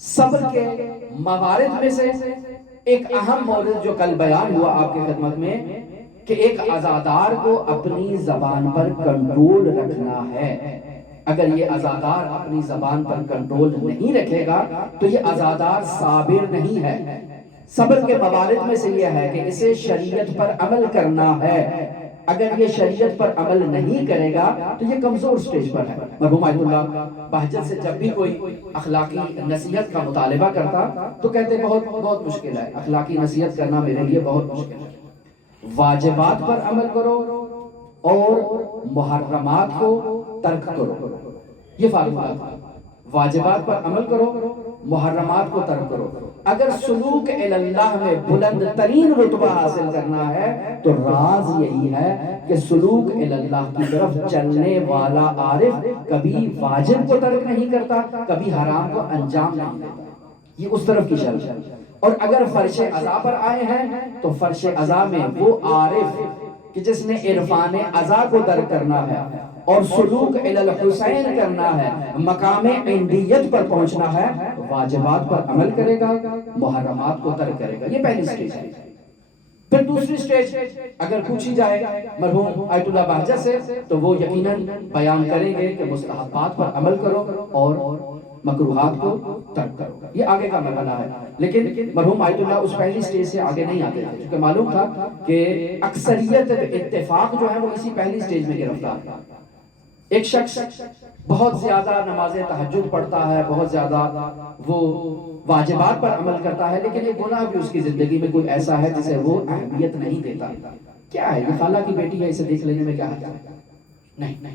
صبر کے موارد میں سے ایک اہم مورد جو کل بیان ہوا آپ کی خدمت میں کہ ایک عزادار کو اپنی زبان پر کنٹرول رکھنا ہے۔ اگر یہ عزادار اپنی زبان پر کنٹرول نہیں رکھے گا تو یہ عزادار صابر نہیں ہے۔ صبر کے موارد میں سے یہ ہے کہ اسے شریعت پر عمل کرنا ہے۔ اگر یہ شریعت پر عمل نہیں کرے گا تو یہ کمزور سٹیج پر ہے۔ مرحوم آیت اللہ بہجت سے جب بھی کوئی اخلاقی نصیحت کا مطالبہ کرتا تو کہتے بہت مشکل ہے، اخلاقی نصیحت کرنا میرے لیے بہت مشکل ہے۔ واجبات پر عمل کرو اور محرمات کو ترک کرو، یہ فارمولہ تھا۔ واجبات پر عمل کرو، محرمات کو ترک کرو۔ اگر سلوک اللہ میں بلند ترین رتبہ حاصل کرنا ہے تو راز یہی ہے کہ سلوک اللہ کی طرف چلنے والا عارف کبھی واجب کو ترک نہیں کرتا، کبھی حرام کو انجام نہیں دیتا، یہ اس طرف کی شرط ہے۔ اور اگر فرش عزا پر آئے ہیں تو فرش عزا میں وہ عارف کہ جس نے عرفان عزا کو درک کرنا ہے اور سلوک الحسین کرنا ہے، مقام عندیت پر پہنچنا ہے، واجبات پر عمل کرے گا، محرمات کو ترک کرے گا، یہ پہلی سٹیج ہے۔ پھر دوسری سٹیج اگر پوچھی جائے مرحوم آیت اللہ بہجت سے تو وہ یقیناً بیان کریں گے کہ مستحبات پر عمل کرو اور مکروہات کو ترک کرو، یہ آگے کا مرحلہ ہے۔ لیکن مرحوم آیت اللہ اس پہلی سٹیج سے آگے نہیں آتے تھے کیونکہ معلوم تھا کہ اکثریت اتفاق جو ہے وہ اسی پہلی سٹیج میں گرفتار ہے۔ ایک شخص بہت زیادہ نماز تہجد پڑھتا ہے، بہت زیادہ وہ واجبات پر عمل کرتا ہے، لیکن ایک گناہ بھی اس کی زندگی میں کوئی ایسا ہے جسے وہ اہمیت نہیں دیتا۔ کیا ہے یہ؟ خالہ کی بیٹی ہے، اسے دیکھ لینے میں کیا ہے؟ نہیں،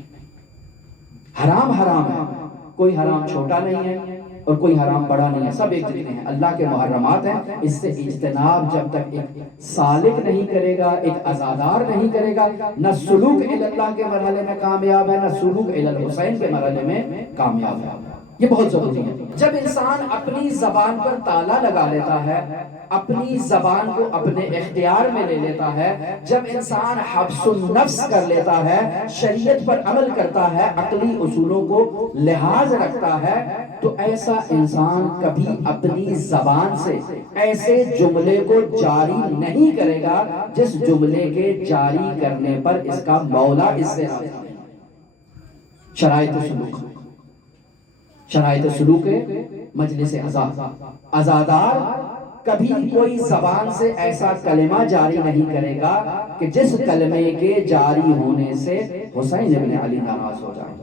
حرام حرام ہے، کوئی حرام چھوٹا نہیں ہے اور کوئی حرام بڑا نہیں ہے، سب ایک جتنے ہیں، اللہ کے محرمات ہیں۔ اس سے اجتناب جب تک ایک سالک نہیں کرے گا، ایک عزادار نہیں کرے گا، نہ سلوک اللہ کے مرحلے میں کامیاب ہے، نہ سلوک الحسین کے مرحلے میں کامیاب ہے۔ یہ بہت ضروری ہے۔ جب انسان اپنی زبان پر تالا لگا لیتا ہے، اپنی زبان کو اپنے اختیار میں لے لیتا ہے، جب انسان حبس النفس کر لیتا ہے، شریعت پر عمل کرتا ہے، عقلی اصولوں کو لحاظ رکھتا ہے، تو ایسا انسان کبھی اپنی زبان سے ایسے جملے کو جاری نہیں کرے گا جس جملے کے جاری کرنے پر اس کا مولا اس سے راضی ہے۔ شرائط سلوک مجلس عزا، عزادار کبھی کوئی زبان سے ایسا کلمہ جاری نہیں کرے گا کہ جس کلمے کے جاری ہونے سے حسین ابن علی ناراض ہو جائے،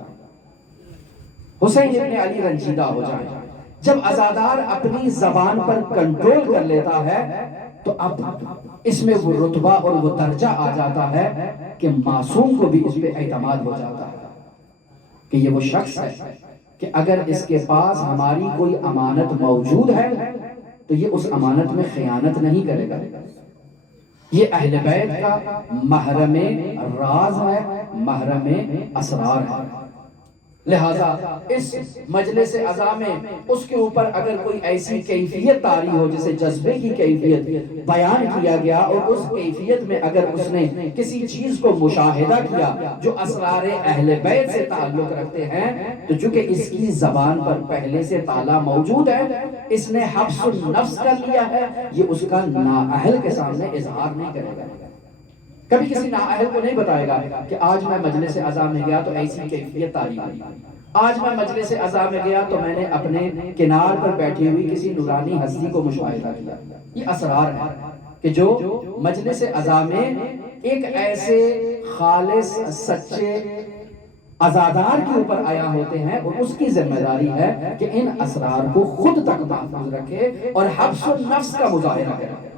حسین ابن علی رنجیدہ ہو جائے۔ جب عزادار اپنی زبان پر کنٹرول کر لیتا ہے تو اب اس میں وہ رتبہ اور وہ درجہ آ جاتا ہے کہ معصوم کو بھی اس پہ اعتماد ہو جاتا ہے کہ یہ وہ شخص ہے کہ اگر اس کے پاس ہماری کوئی امانت موجود ہے تو یہ اس امانت میں خیانت نہیں کرے گا۔ یہ اہل بیت کا محرم راز ہے، محرم اسرار ہے۔ لہذا اس مجلس عزا میں اس کے اوپر اگر کوئی ایسی کیفیت طاری ہو جسے جذبے کی کیفیت بیان کیا گیا اور اس کیفیت میں اگر اس نے کسی چیز کو مشاہدہ کیا جو اسرار اہل بیت سے تعلق رکھتے ہیں تو چونکہ اس کی زبان پر پہلے سے تالا موجود ہے، اس نے حبس النفس کر لیا ہے، یہ اس کا نااہل کے سامنے اظہار نہیں کرے گا۔ کبھی کسی نااہل کو نہیں بتائے گا کہ آج میں مجلس عزا میں گیا تو ایسی کیفیت طاری ہوئی، آج میں مجلس عزا میں گیا تو میں نے اپنے کنار پر بیٹھی ہوئی کسی نورانی ہستی کو مشاہدہ کیا۔ یہ اسرار ہے کہ جو مجلس عزا میں ایک ایسے خالص سچے عزادار کے اوپر آیا ہوتے ہیں اور اس کی ذمہ داری ہے کہ ان اسرار کو خود تک محفوظ رکھے اور حبس النفس کا مظاہرہ کرے۔